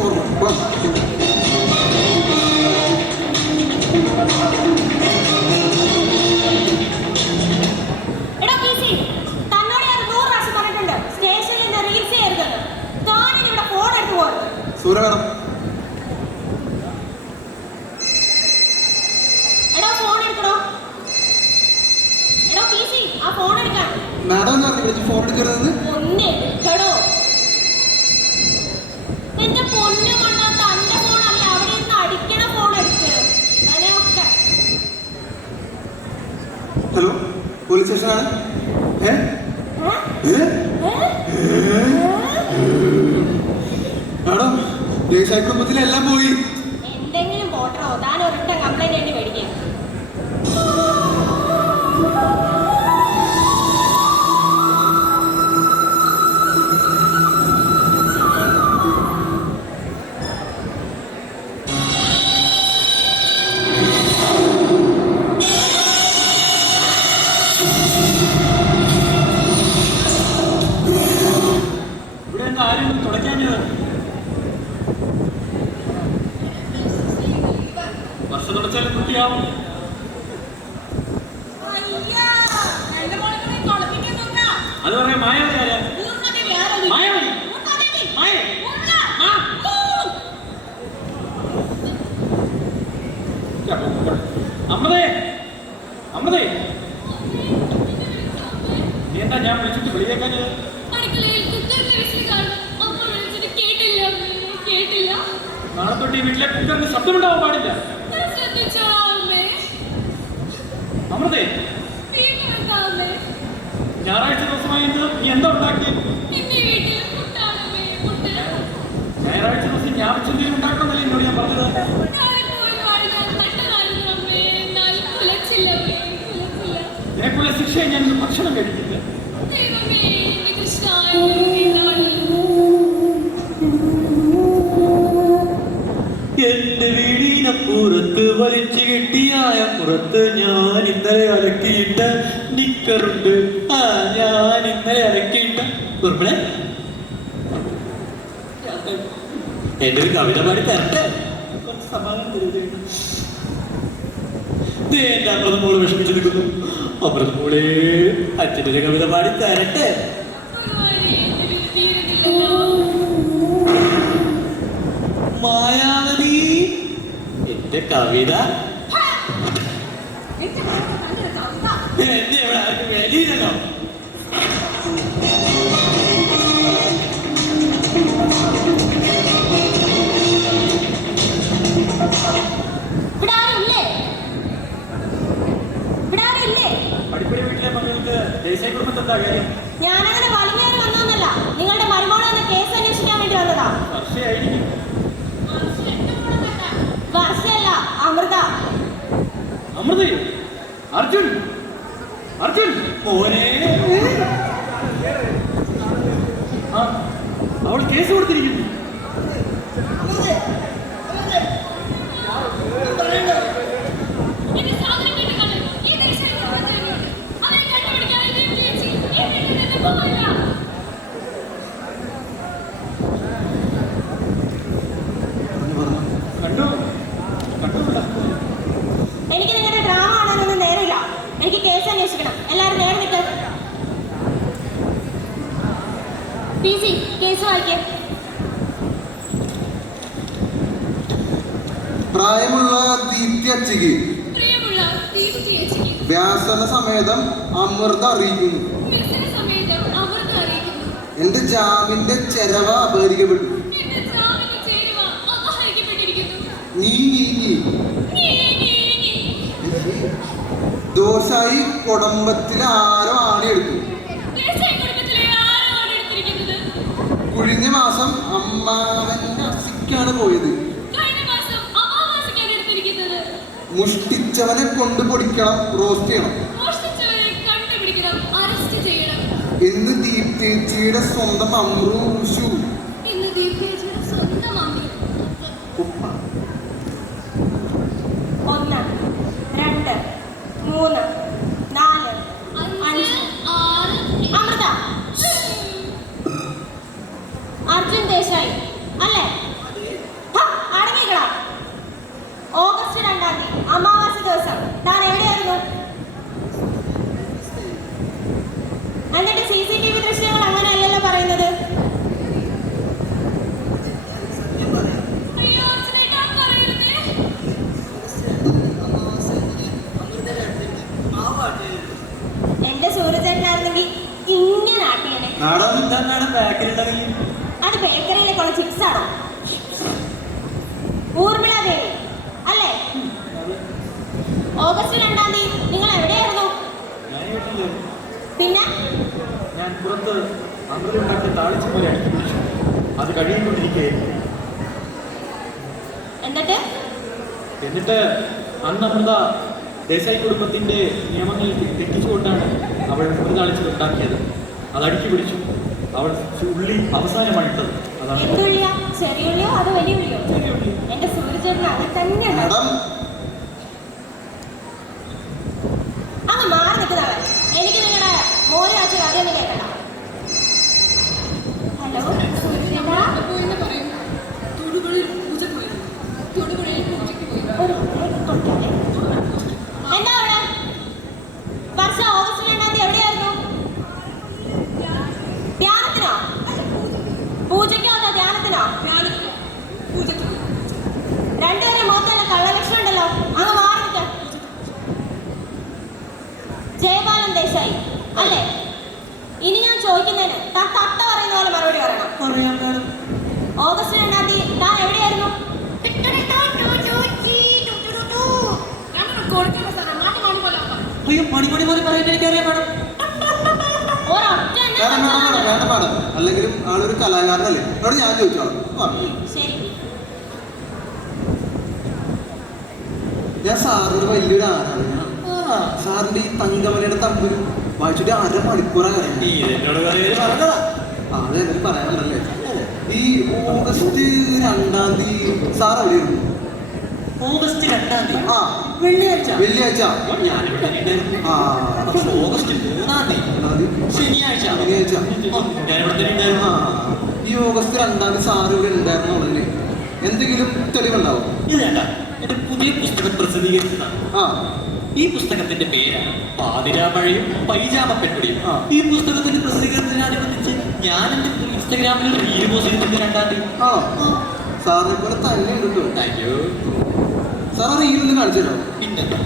Forward. സൂര്യ വേണം. Madam എന്ന് പറഞ്ഞു വിളിച്ച് ഫോൺ എടുക്കരുതെന്ന്. ഹലോ, പോലീസ് സ്റ്റേഷനാണ്. മാഡം, ദേശായി കുടുംബത്തിലെല്ലാം പോയി. എന്തെങ്കിലും പോട്ടോ, താൻ ഒരിട്ട കംപ്ലൈന്റ് വേണ്ടി മേടിക്കുക. അത് പറയാ മായാവതി. അമ്മതേ, അമ്മതേ, നീ എന്താ ഞാൻ വിളിച്ചിട്ട് വിളിയേക്കാൻ? നാളെ തൊട്ട് ഈ വീട്ടിലെ കുക്കറിന് ശബ്ദമുണ്ടാവാൻ പാടില്ല. അമൃതേ, ഞായറാഴ്ച ദിവസമായി നീ എന്താ ഉണ്ടാക്കി? ഞായറാഴ്ച ദിവസം ഞാൻ വെച്ചെന്തെങ്കിലും ഉണ്ടാക്കണമെന്നല്ലേ എന്നോട് ഞാൻ പറഞ്ഞത്. നിനക്കുള്ള ശിക്ഷയെ ഞാൻ ഭക്ഷണം കഴിക്കില്ല. എന്റെ വീടിനപ്പുറത്ത് വലിച്ചു കെട്ടിയായ പുറത്ത് ഞാൻ ഇന്നലെ അലക്കിയിട്ട നിക്കറുണ്ട്. ഞാൻ ഇന്നലെ അലക്കിയിട്ട ഉർമ്മളെ എന്റെ ഒരു കവിത പാടി തരട്ടെ. സമാധാനം തരുന്നു. എന്റെ അമൃതമോള് വിഷമിച്ചിരിക്കുന്നു. അമൃതമോളെ അച്ഛൻ്റെ കവിത പാടി തരട്ടെ. മായാവതി, എന്റെ കവിത എന്നെ ഇവിടെ ആർക്കും വേദിയില്ലല്ലോ. അടിപ്പടി വീട്ടിലെ മക്കൾക്ക് ദേശീയ കുടുംബത്തെ എന്താ കാര്യം? ഞാനങ്ങനെ വലിഞ്ഞേറി വന്നൊന്നല്ല, നിങ്ങളുടെ മരുമോളെ എന്ന കേസ് അന്വേഷിക്കാൻ വേണ്ടി വന്നതാ. വർഷയായിരിക്കും. വർഷയല്ല, അമൃത. അമൃത? അർജുൻ, അർജുൻ മോനെ. അവൾ കേസ് കൊടുത്തിരിക്കുന്നു. എനിക്ക് നിങ്ങളുടെ ഡ്രാമ കാണാനൊന്നും നേരമില്ല. എനിക്ക് കേസ് അന്വേഷിക്കണം. എല്ലാവരും നേരെ നിൽക്ക്. കേസ് വായിക്കേ. പ്രായമുള്ള ദീപ്തി അച്ചിക്ക് വ്യാസന സമേതം അമൃത അറിയിക്കുന്നു. എന്റെ ജാമിന്റെ ചെലവ അപഹരിക്കപ്പെട്ടു. നീ ദോഷായി കുടുംബത്തിലെ ആരോ ആണിയെടുത്തു. കുഴിഞ്ഞ മാസം അമ്മാവന്റെ അസിക്കാണ് പോയത്. മുഷ്ടിച്ചവനെ കൊണ്ട് പൊടിക്കണം, റോസ്റ്റ് ചെയ്യണം എന്ന് ദീപ്തേച്ചിയുടെ സ്വന്തം അമ്രൂഷു. 1, 2, 3, 4, 5, 6. അമൃത, അർജുൻ ദേശായി അല്ലേ? അമൃതമുണ്ടാക്കിയ താളിച്ച പോലെ അടുക്കി പിടിച്ചു. അത് കഴിയുകൊണ്ടിരിക്കുകയായിരുന്നു. എന്നിട്ട് അന്ന് അമൃത ദേശായി കുടുംബത്തിന്റെ നിയമങ്ങൾ തെറ്റിച്ചുകൊണ്ടാണ് അവൾ ഒരു താളിച്ചത് ഉണ്ടാക്കിയത്. അത് അടുക്കി പിടിച്ചു. അവൾ ഉള്ളി അവസാനമാണ് ഇട്ടത്. അതാണ് ചെറിയ ഉള്ളിയോ അതോ വലിയ ഉള്ളിയോ? എന്റെ സൂര്യചേട്ടൻ അങ്ങനെ തന്നെയാണ്. അങ്ങ് മാറി നിൽക്കുന്നവൻ. എനിക്ക് നിങ്ങളുടെ മോനെ അച്ഛൻ കഥയൊന്നും കേൾക്കണ്ട. ഹലോ സൂര്യചേട്ടാ, എന്താ അവിടെ? വർഷം ഓഗസ്റ്റ് 2 എവിടെയായിരുന്നു? ധ്യാനത്തിനോ? പൂജയ്ക്കോ അതോ ധ്യാനത്തിനോ? രണ്ടുപേരെ മുഖത്തെല്ലാം കള്ളലക്ഷണം ഉണ്ടല്ലോ. അങ്ങ് മാറി നിൽക്കാം. ജയപാലൻ ദേശായി അല്ലേ? ഇനി ഞാൻ ചോദിക്കുന്നതിന് താൻ തത്ത പറയുന്ന പോലെ മറുപടി പറയണം. ഓഗസ്റ്റ് 2 താൻ എവിടെയായിരുന്നു? അയ്യോ മണിമണി പോലെ പറയുന്നത് എനിക്കറിയാം മാഡം. അല്ലെങ്കിലും ആളൊരു കലാകാരനല്ലേ, അവിടെ ഞാൻ ചോദിച്ചോളാം. ഞാൻ സാറിന്റെ വലിയൊരു ആരാധനയാണ്. സാറിന്റെ ഈ തങ്കമലയുടെ തമ്പുരു വായിച്ചിട്ട് 1/2 മണിക്കൂറാണ് അതെന്തൊരു പറയാനുണ്ടല്ലേ. ഈ ഓഗസ്റ്റ് 2 സാർ എവിടെയായിരുന്നു? ഓഗസ്റ്റ് 2 ആ വെള്ളിയാഴ്ച. പക്ഷെ ഓഗസ്റ്റ് 3 ശനിയാഴ്ച. ഈ ഓഗസ്റ്റ് 2 സാർ ഇവിടെ ഉണ്ടായിരുന്നുള്ളതിന് എന്തെങ്കിലും തെളിവുണ്ടാവും? ഇതേണ്ട എന്റെ പുതിയ പുസ്തകം പ്രസിദ്ധീകരിച്ചതാണ്. ഈ പുസ്തകത്തിന്റെ പേരാണ് പാതിരാമഴയും പൈജാമ പെൺകുടിയും. ഈ പുസ്തകത്തിന്റെ പ്രസിദ്ധീകരണത്തിനനുബന്ധിച്ച് ഞാൻ എന്റെ ഇൻസ്റ്റാഗ്രാമിൽ റീൽ പോസ്റ്റ് ചെയ്തിട്ടുണ്ട് 2 സാറിനെ പോലെ തന്നെ ഉണ്ടോ? Thank you. സാർ റീലൊന്നും കാണിച്ചല്ലോ. പിന്നെന്താ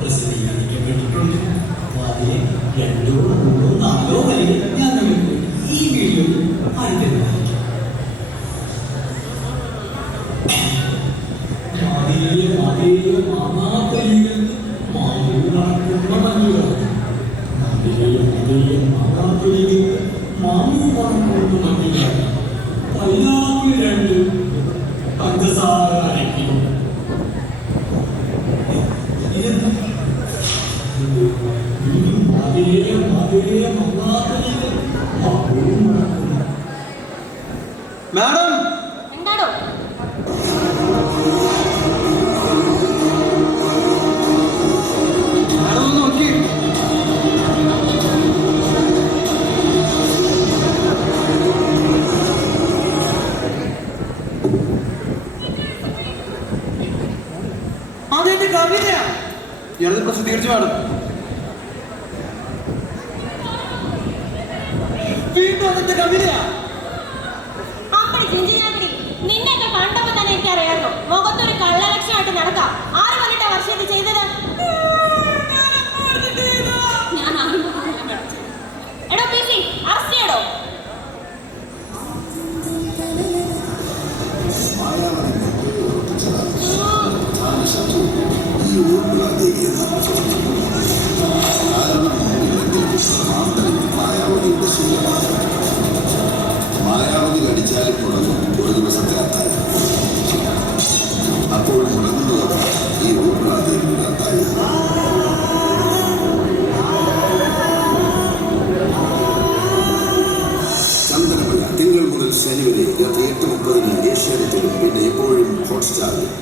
പ്രസിദ്ധീകരിക്കപ്പെട്ടിട്ടുണ്ട്. അതിലെ 2 3 4 വരികൾ ഞാൻ നിങ്ങൾക്ക് ഈ വീഡിയോയിൽ അയക്കുന്നതായിരിക്കും. പഞ്ചസാര അരയ്ക്കും. മാഡം എന്താടോ? മാഡം ഒന്ന് നോക്കി. അതെന്റെ കവിതയാ. ഞാനത് പ്രസിദ്ധീകരിച്ചു മാഡം. വീണ്ടും അതെന്റെ കവിതയാ. നിന്നെയൊക്കെ കണ്ടപ്പോ തന്നെ എനിക്കറിയാമല്ലോ മുഖത്തൊരു കള്ളലക്ഷണമായിട്ട് നടക്കാം. ആര് പറഞ്ഞിട്ടാ വർഷം ഇത് ചെയ്തത്? എടോ പിസി അറസ്റ്റ് ചെയ്യടോ. മായാവതി കടിച്ചാലും തുടങ്ങും ഒരു ദിവസത്തെ അത്താഴം. അപ്പോൾ മുടങ്ങുന്നത് ഈ ഊർമിളാദേവിയുടെ അത്താഴം. ചന്ദനമഴ തിങ്കൾ മുതൽ ശനി വരെ രാത്രി 8:30 ഏഷ്യാനെറ്റിലും പിന്നെ എപ്പോഴും ഹോട്ട്സ്റ്റാറിലും.